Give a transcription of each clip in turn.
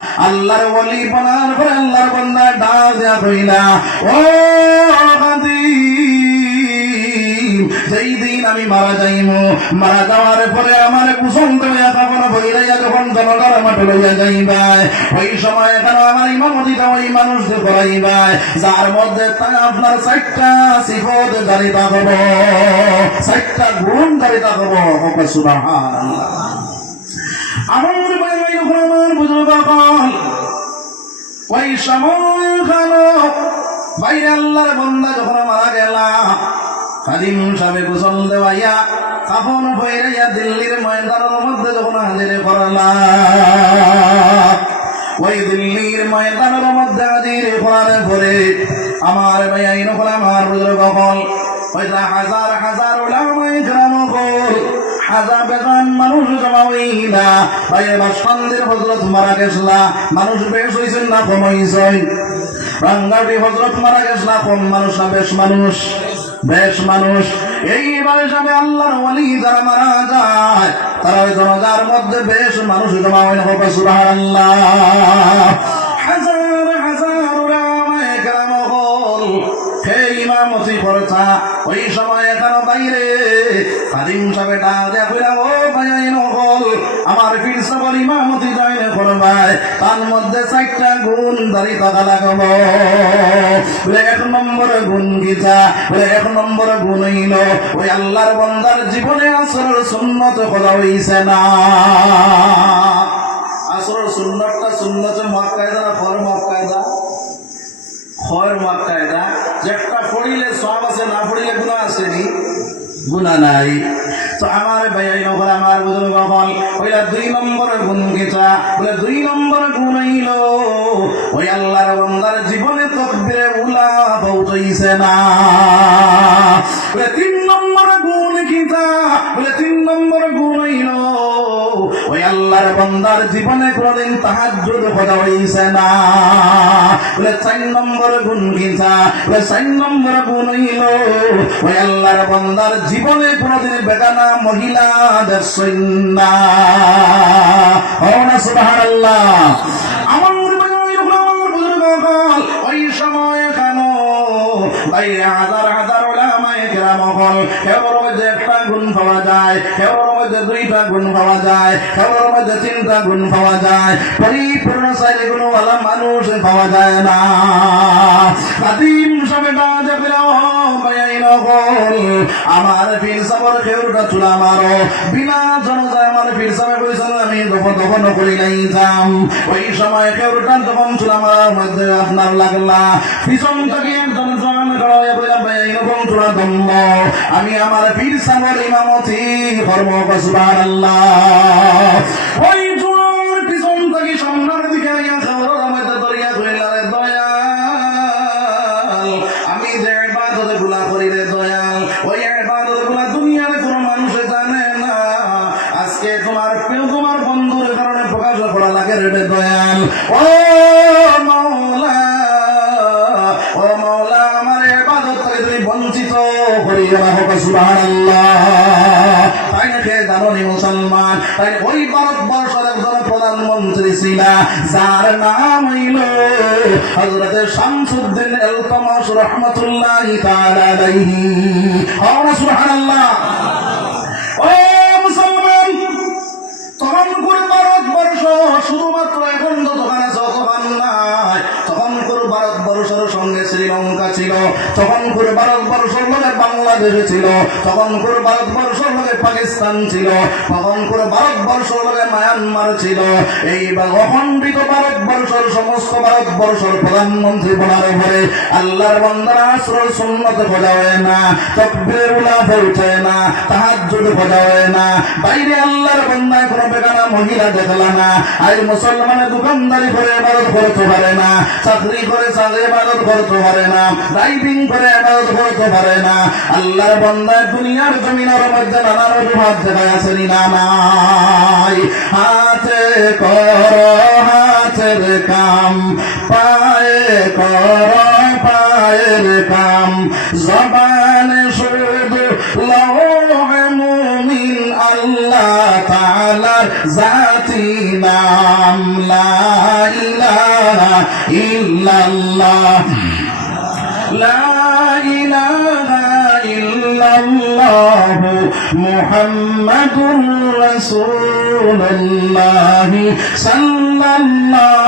আল্লাহর ওলি বলার পরে আল্লাহর বান্দা ডাক দেয়া কইলা, ও খাদিম, যেই দিন আমি মারা যাইমু, মারা যাওয়ার পরে আমার কুসুম লইয়া তখন বইরাইয়া যখন জনগণ মাঠে লইয়া যাইবাই, ওই সময় কেন আমার ইমামতিটা ওই মানুষদের করাইবাই যার মধ্যে তাই আপনার 4টা সিফত দাঁড়িয়ে থাকব, 4টা গুণ দাঁড়িয়ে থাকব। সুবহানাল্লাহ। আমার ভাই আমার বুজুর্গ ওই সময় খানো ভাই আল্লাহর বান্দা যখন মারা গেলা, খাদিম সাহেব গোসল দেওয়াইয়া কাফন হইয়া দিল্লির ময়দানের মধ্যে যখন হাজির করলা, ওই দিল্লির ময়দানের মধ্যে হাজির করার পরে আমার ভাই নকল আমার বুজুর্গ ওইটা হাজার হাজার ওলামায়ে কেরাম হাজার বেগান মানুষ জমা হইলা ভাই এবার সন্ধ্যের হযরত মারা গেছলা, মানুষ বেশ হইছেন না কম হইছেন? রাঙ্গাটি হযরত মারা গেছলা, কম মানুষ না বেশ মানুষ? বেশ মানুষ। এইবার হিসাবে আল্লাহর ওলি যারা মারা যায় তারা ওই জনজার মধ্যে বেশ মানুষ জমা হয় না। সুবহানাল্লাহ। হাজার হাজার ওলামায়ে কেরাম হে ইমামতি করতা ওই সময় এখানে বাইরে খাদিম সাহেব ডাক দেয়া কইলা, ও ভাই নকল আমার পীর সাহেব ইমামতি জয়েন করবাই, তার মধ্যে 4টা গুণ দাঁড়িয়ে থাকা লাগব। বলে 1 নম্বর গুণ গীতা, বলে 1 নম্বর গুণ হইল ওই আল্লাহর বান্দার জীবনে আসরের সুন্নত খোলা হইছে না। আসরের সুন্নতটা সুন্নত মুআক্কাদা না ফরজ মুআক্কাদা? ফরজ মুআক্কাদা। যেটা পড়িলে সওয়াব আছে, না পড়িলে গুনাহ আছে নি? গুনাহ নাই। তো আমার ভাই নকল আমার বুজুর্গ ওইটা 2 নম্বর গুণ গীতা, বলে 2 নম্বর গুণ হইল ওই আল্লাহর বান্দার জীবনে তাকবীরে উলা পৌঁছাইছে না। বলে 3 নম্বর গুণ গীতা, বলে 3 নম্বর গুণ হইল ওই আল্লাহর বান্দার জীবনে কোনদিন তাহাজ্জুদ করা হইছে না। বলে 4 নম্বর গুণ গীতা, বলে 4 নম্বর গুণ হইল ওই আল্লাহর বান্দার জীবনে কোনদিন বেগানা মহিলাদের সন্না। সুবহানাল্লাহ। আমার বুজুর্গ ওই সময় কেন ভাই হাজার হাজার ওলামায়ে কেরাম কেবল মধ্যে 1টা গুণ পাওয়া যায়, কেবল মধ্যে 2টা গুণ পাওয়া যায়, কেবল মধ্যে 3টা গুণ পাওয়া যায়, পরিপূর্ণ 4 গুণওয়ালা মানুষ পাওয়া যায় না। খাদিম সাহেব ডাক দিলা, ও ভাই নকল আমার পীর সাহেবের খেউরটা চুলা মারো। বিনা জনজায় আমার পীর সাহেব কইছিল আমি দফন করি নাই যাম। ওই সময় খেউরটা যখন চুলা মারার মধ্যে আপনার লাগলা, পিছন থেকে একজন জন গড়াইয়া বইলা ভাই নকল চুলা দম্ম, আমি আমার পীর সাহেবের ইমামতি কর্ম। সুবহানাল্লাহ। ওই জোর পিছন থেকে সামনের দিকে আইয়া খাওয়ার মধ্যে দরিয়া ধরিলা, রে দয়াল আমি যে ইবাদত গুলা করি রে দয়াল, ওই ইবাদত গুলা দুনিয়ার কোন মানুষ জানে না। আজকে তোমার কেউ তোমার বন্ধুর কারণে প্রকাশ করা লাগে রে দয়াল। ও মাওলা, ও মাওলা আমার ইবাদত থেকে তুমি বঞ্চিত করিও না। সুবহানাল্লাহ। তাই নাকি জানি মুসলমান, তাই ওই ভারতবর্ষের একজন প্রধানমন্ত্রী ছিল যার নাম হইল হযরত শামসুদ্দিন ইলতুতমিশ রাহমাতুল্লাহি তাআলা আলাইহি। সুবহানাল্লাহ। ও মুসলমান, তখন করে ভারতবর্ষ শুধুমাত্র এখন তো দোকান আছে, দোকান নাই। তখন করে ভারতবর্ষের সঙ্গে শ্রীলঙ্কা ছিল, তখন করে ভারতবর্ষের লগে বাংলাদেশ ছিল, তখন করে ভারতবর্ষের লগে পাকিস্তান ছিল, তখন করে ভারতবর্ষের লগে মায়ানমার ছিল। এই অখণ্ডিত ভারতবর্ষের সমস্ত ভারতবর্ষের প্রধানমন্ত্রী বলার পরে আল্লাহর বান্দারা আসর সুন্নত খোঁজা হয় না, তাকবীর উলা পৌঁছায় না, তাহাজ্জুদ খোঁজা হয় না। বাইরে আল্লাহর বান্দায় কোনো বেগানা মহিলা দেখলা না। আর মুসলমানের দোকানদারি করে ইবাদত করতে পারে না, চাকরি করে ইবাদত করতে পারে না, ড্রাইভিং করে ইবাদত করতে পারে না। আল্লাহর বান্দায় দুনিয়ার জমিনের মধ্যে নানা অজুহাত দেখায় আসেনি না নাই। হাতে করো হাতের কাম, পায়ে করো পায়ের কাম, জবানে শুধু লওহে মুমিন আল্লাহ তাআলা আল্লাহর জাতি নাম লা ইলাহা ইল্লাল্লাহ লা ইলাহা ইল্লাল্লাহ মুহাম্মাদুর রাসূলুল্লাহ সাল্লাল্লাহু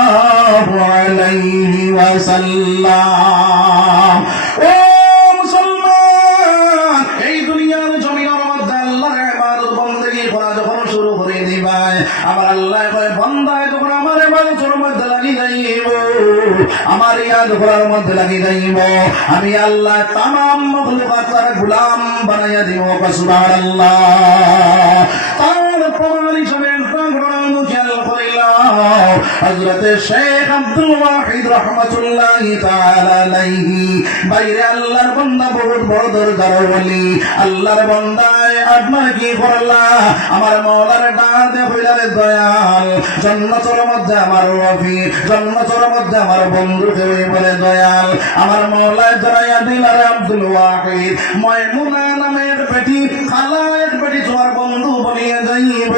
আলাইহি ওয়াসাল্লাম। ও মুসলমান, এই দুনিয়ার জমিনের মধ্যে আল্লাহর ইবাদত বندگی করা যখন শুরু করে দিবাই, আমার আল্লাহ কয় বান্দায় তখন আমার ইবাদতের মধ্যে লাগি যাইব, আমার ইয়াদ করার মধ্যে লাগি যাইব, আমি আল্লাহ तमाम মখলুকাতের গোলাম বানাইয়া দিব। সুবহানাল্লাহ। তার প্রমাণ হিসেবে হযরত শেখ আব্দুল ওয়াহিদ রাহমাতুল্লাহি তাআলা আলাইহি বাইরে আল্লাহর বান্দা বহুত বড় দরজার ওলি। আল্লাহর বান্দায় আপনার কি করলা, আমার মাওলার ডাকে হইলারে দয়াল, জান্নাতের মধ্যে আমার রফি, জান্নাতের মধ্যে আমার বন্ধুকে বলে দয়াল, আমার মাওলায় দরায়া দিলারে আব্দুল ওয়াহিদ মায়মুনা নামের বেটি, খালায়ের বেটি তোমার বন্ধু বনিয়ে যাইব।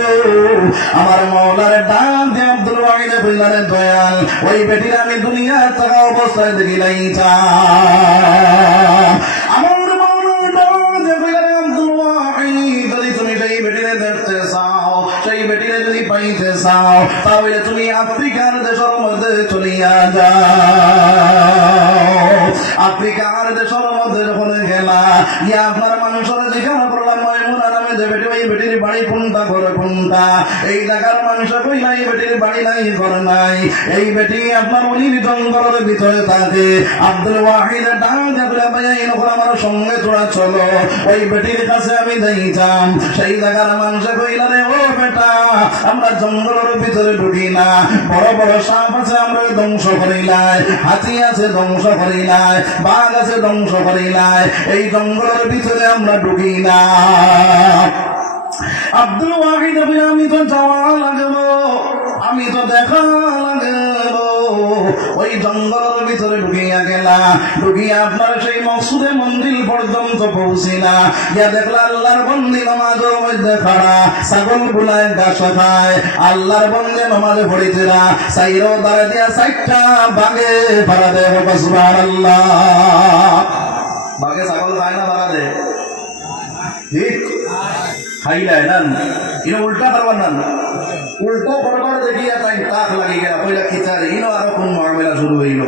আমার মাওলার ডাক দিয়ে আব্দুল ওয়াহিদ বললেন দয়াল, ওই বেটির আমি দুনিয়া থাকা অবস্থায় দেখি নাই চা। আমার মাওলার ডাক দিয়ে বললেন আব্দুল ওয়াহিদ, যদি তুমি সেই বেটিরে দেখতে চাও, সেই বেটিরে যদি পাইতে চাও, তাহলে তুমি আফ্রিকার দেশের মধ্যে চলিয়া যাও। আফ্রিকার দেশের মধ্যে যখন গেলা, ইয়া আপনার মানুষের জিজ্ঞাসা করলাম মায়মুনা নামে যে বেটি, ওই বেটির বাড়ি কোনটা, ঘর কোনটা? এই জায়গার মানুষ কই নাই বেটির বাড়ি নাই, ঘর নাই। এই বেটি আপনার অনির জঙ্গলের ভিতরে থাকে। আব্দুল ওয়াহিদ ডাক দিয়ে ভাইয়া এই নকল আমার সঙ্গে তোরা চলো, ওই বেটির কাছে আমি যাইতাম। সেই জায়গার মানুষ কইলা রে, ও বেটা, আমরা জঙ্গলের ভিতরে ঢুকি না, বড় বড় সাপ আছে আমরা ধ্বংস করিলাই, হাতি আছে ধ্বংস করিলাই, বাঘ আছে ধ্বংস করিলাই, এই জঙ্গলের ভিতরে আমরা ঢুকি না। আব্দুল ওয়াহিদ বলে, আমি তো যাওয়া লাগবো, আমি তো দেখা লাগবো। ওই জঙ্গলের ভিতরে ঢুকিয়া গেলা, ঢুকিয়া আপনার সেই মকসুদে মন্দির পর্যন্ত পৌঁছিলা, গিয়া দেখলা আল্লাহর বন্দি নামাজের মধ্যে খাড়া, ছাগল গুলায় ঘাস খায়। আল্লাহর বন্দি নামাজে পড়িতেরা, সাইরো দাঁড়া দিয়া সাইটটা বাগে ফাড়া দেয়। সুবহানাল্লাহ। বাগে ছাগল খায় না, ফাড়া দেয়, ঠিক খাইলাই না, ইনো উল্টা করবার না, উল্টো করবার দেখিয়া তাই তাক লাগি গেল, কইলা খিচারে ইনো আরো কোন মরমেলা শুরু হইল।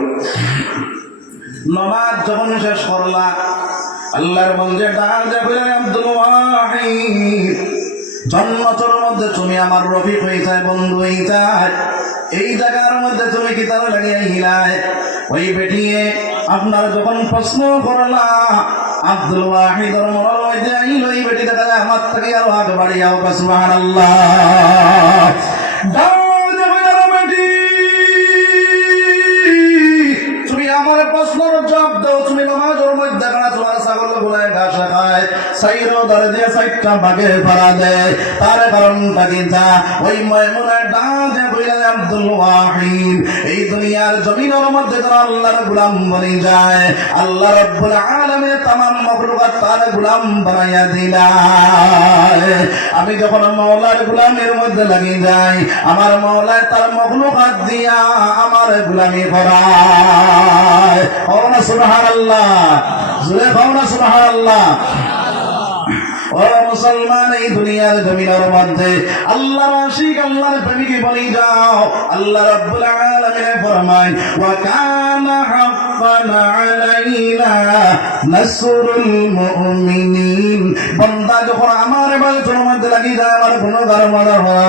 নমাজ যখন শেষ করলা, আল্লাহর বন্দে ডাক দিয়ে কইলেন আব্দুল ওয়াহিদ, জন্নতের মধ্যে তুমি আমার রফিক হইতাই, বন্ধু হইতাই, এই জায়গার মধ্যে তুমি কি তার লাগিয়ে হিলাই? ওই বেটিয়ে আপনার যখন প্রশ্ন করলা, আব্দুল ওয়াহিদের মনের মধ্যে আইল, এই বেটি দেখা যায় আমার থেকে আরো হাত বাড়িয়া। সুবহানাল্লাহ। তুমি আমার প্রশ্নের জবাব দাও, তুমি নামাজের মধ্যে খানা তোমার ছাগল গুলায় ঘাস খায়, সাইরো ধরে দিয়ে সাইটটা বাগে ফাড়া দেয়, তার কারণটা কিনা? ওই মায়মুনার ডাক দিয়ে কইলেন আব্দুল ওয়াহিদ, এই দুনিয়ার জমিনের মধ্যে যারা আল্লাহর গোলাম বনে যায়, আল্লাহ রাব্বুল আলামিন तमाम মখলুকাত তার গোলাম বানাইয়া দিলায়। আমি যখন মাওলার গোলামের মধ্যে লাগি যাই, আমার মাওলা তার মখলুকাত দিয়া আমার গোলামি করায়। কওনা সুবহানাল্লাহ, জোরে কওনা সুবহানাল্লাহ। ও মুসলমান, এই দুনিয়ার জমিনের মধ্যে আল্লাহর আশিক, আল্লাহর প্রেমিক বনি যাও। আল্লাহ রাব্বুল আলামিন ফরমায়, ওয়া কানা হাক্কান আলাইনা নাসরুল মুমিনিন। বান্দা যখন আমার ইবাদতের মধ্যে লাগি যায়, আমার গুনাহগার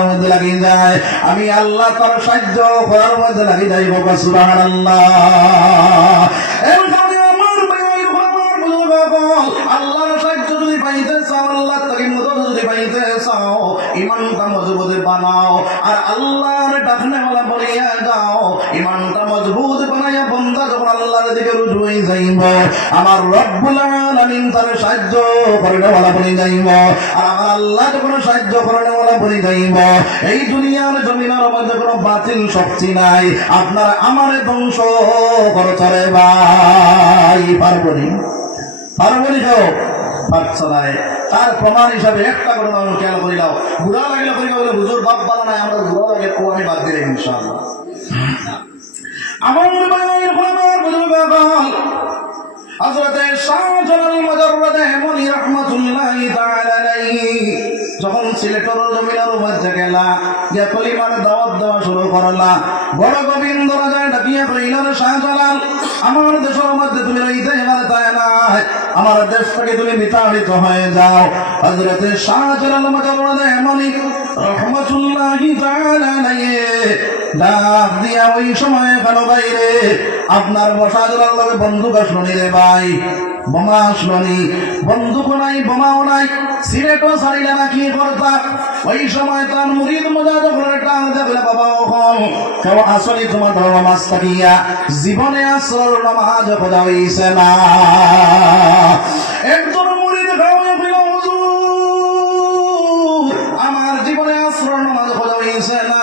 মধ্যে লাগি যায়, আমি আল্লাহ তার সাহায্য করার মধ্যে লাগি যাই। সুবহানাল্লাহ। আল্লাহর সাহায্য যদি পাইতে চাও, আল্লাহ তাকে মদত যদি পাইতে চাও, ইমানটা মজবুত বানাও, আর আল্লাহর ডাকনেওয়ালা বলিয়া যাও। ইমানটা মজবুত বানাইয়া বন্দা যখন আল্লাহর দিকে রুজু হয়ে যাইব, আমার রব্বুল আলামিন তার সাহায্য করেনেওয়ালা বলে যাইব, আর আমার আল্লাহ যখন সাহায্য করেনেওয়ালা বলে যাইব। এই দুনিয়ার জমিনের মধ্যে কোনো বাতিল শক্তি নাই আপনার আমার ধ্বংস করতে ভাই পারবনি, পারবনি। বাচ্চা নাই তার প্রমাণ হিসাবে একটা করে আমি খেয়াল করি দাও বুড়া লাগলে করি বলে হুজুর বাপ ভালো নাই আমরা বুড়া লাগে ও আমি বাদ দিলাম ইনশাআল্লাহ আমার বাড়ির খোলাবার বুজুর্গ হযরতে শাহজালাল মুজাররদে মনি রাহমাতুল্লাহি তাআলা আলাইহি যখন সিলেটের জমিনের মধ্যে গেলা যে কলিমার দাওয়াত দেওয়া শুরু করলা বড় গোবিন্দ রাজা ডাকিয়া কইলেন শাহজালাল আমার দেশের মধ্যে তুমি রইতে পারতে না আমার দেশ থেকে তুমি বিতাড়িত হয়ে যাও হযরতে শাহজালাল মুজাররদে মনি রাহমাতুল্লাহি তাআলা আলাইহি ডাক দিয়া ওই সময় কালো বাইরে আপনার বসাজলার লগে বন্দুক আসলো নি রে ভাই বোমা আসলো নি বন্দুকও নাই বোমাও নাই সিলেটও ছাড়িলে না কি করতা ওই সময় তার মুরিদ মুজাহিদ করে টান দেখলে বাবা ওখন কেউ আসলে তোমার ধর্ম মাস থাকিয়া জীবনে আসর নামাজ খোঁজা হইছে না একজন মুরিদ খাওয়া কইল হুজুর আমার জীবনে আসর নামাজ খোঁজা হইছে না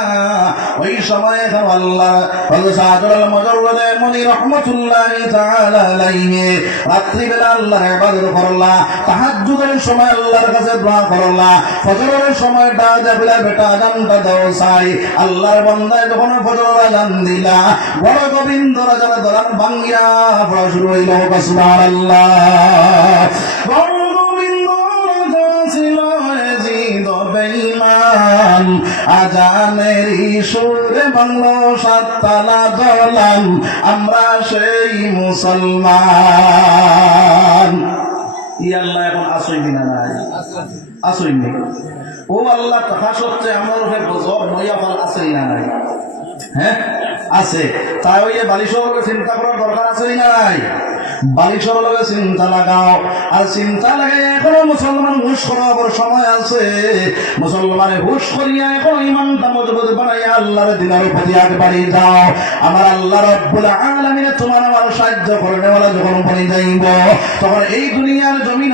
ওই সময় আল্লাহ শাহজালাল মুজাররদে মনি রাহমাতুল্লাহি তাআলা আলাইহি রাত্রিবেলা আল্লাহর ইবাদত করলা তাহাজ্জুদের সময় আল্লাহর কাছে দোয়া করলা ফজরের সময় ডাক দেলা বেটা আজানটা দাও চাই আল্লাহর বান্দা যখন ফজরের আজান দিলা বড় গোবিন্দ রাজার দলান ভাঙ্গিয়া পড়া শুরু হইল সুবহানাল্লাহ বড় গোবিন্দ রাজা ছিল জিদ বেঈমান আজানেরই সুরে বাংলো সাততলা দলান আমরা সেই মুসলমান ই আল্লাহ এখন আসই দিনা নাই আসই নেই ও আল্লাহ কথা সত্যি আমার উপরে গজব নইয়া ফল আসই না নাই হ্যাঁ আছে তাই ওই বালিশের চিন্তা করার দরকার আছে না নাই বালিশের লগে চিন্তা লাগাও আর চিন্তা লাগে এখনো মুসলমান হুশ করার সময় আছে মুসলমানে হুশ করিয়া এখন ইমানটা মজবুত বানাইয়া আল্লাহর দিনের প্রতি আগে বাড়িয়ে যাও আমার আল্লাহ রাব্বুল আলামিন তোমার আমার সাহায্য করে নেওয়ালা যখন বলে যাইব তখন এই দুনিয়ার জমিন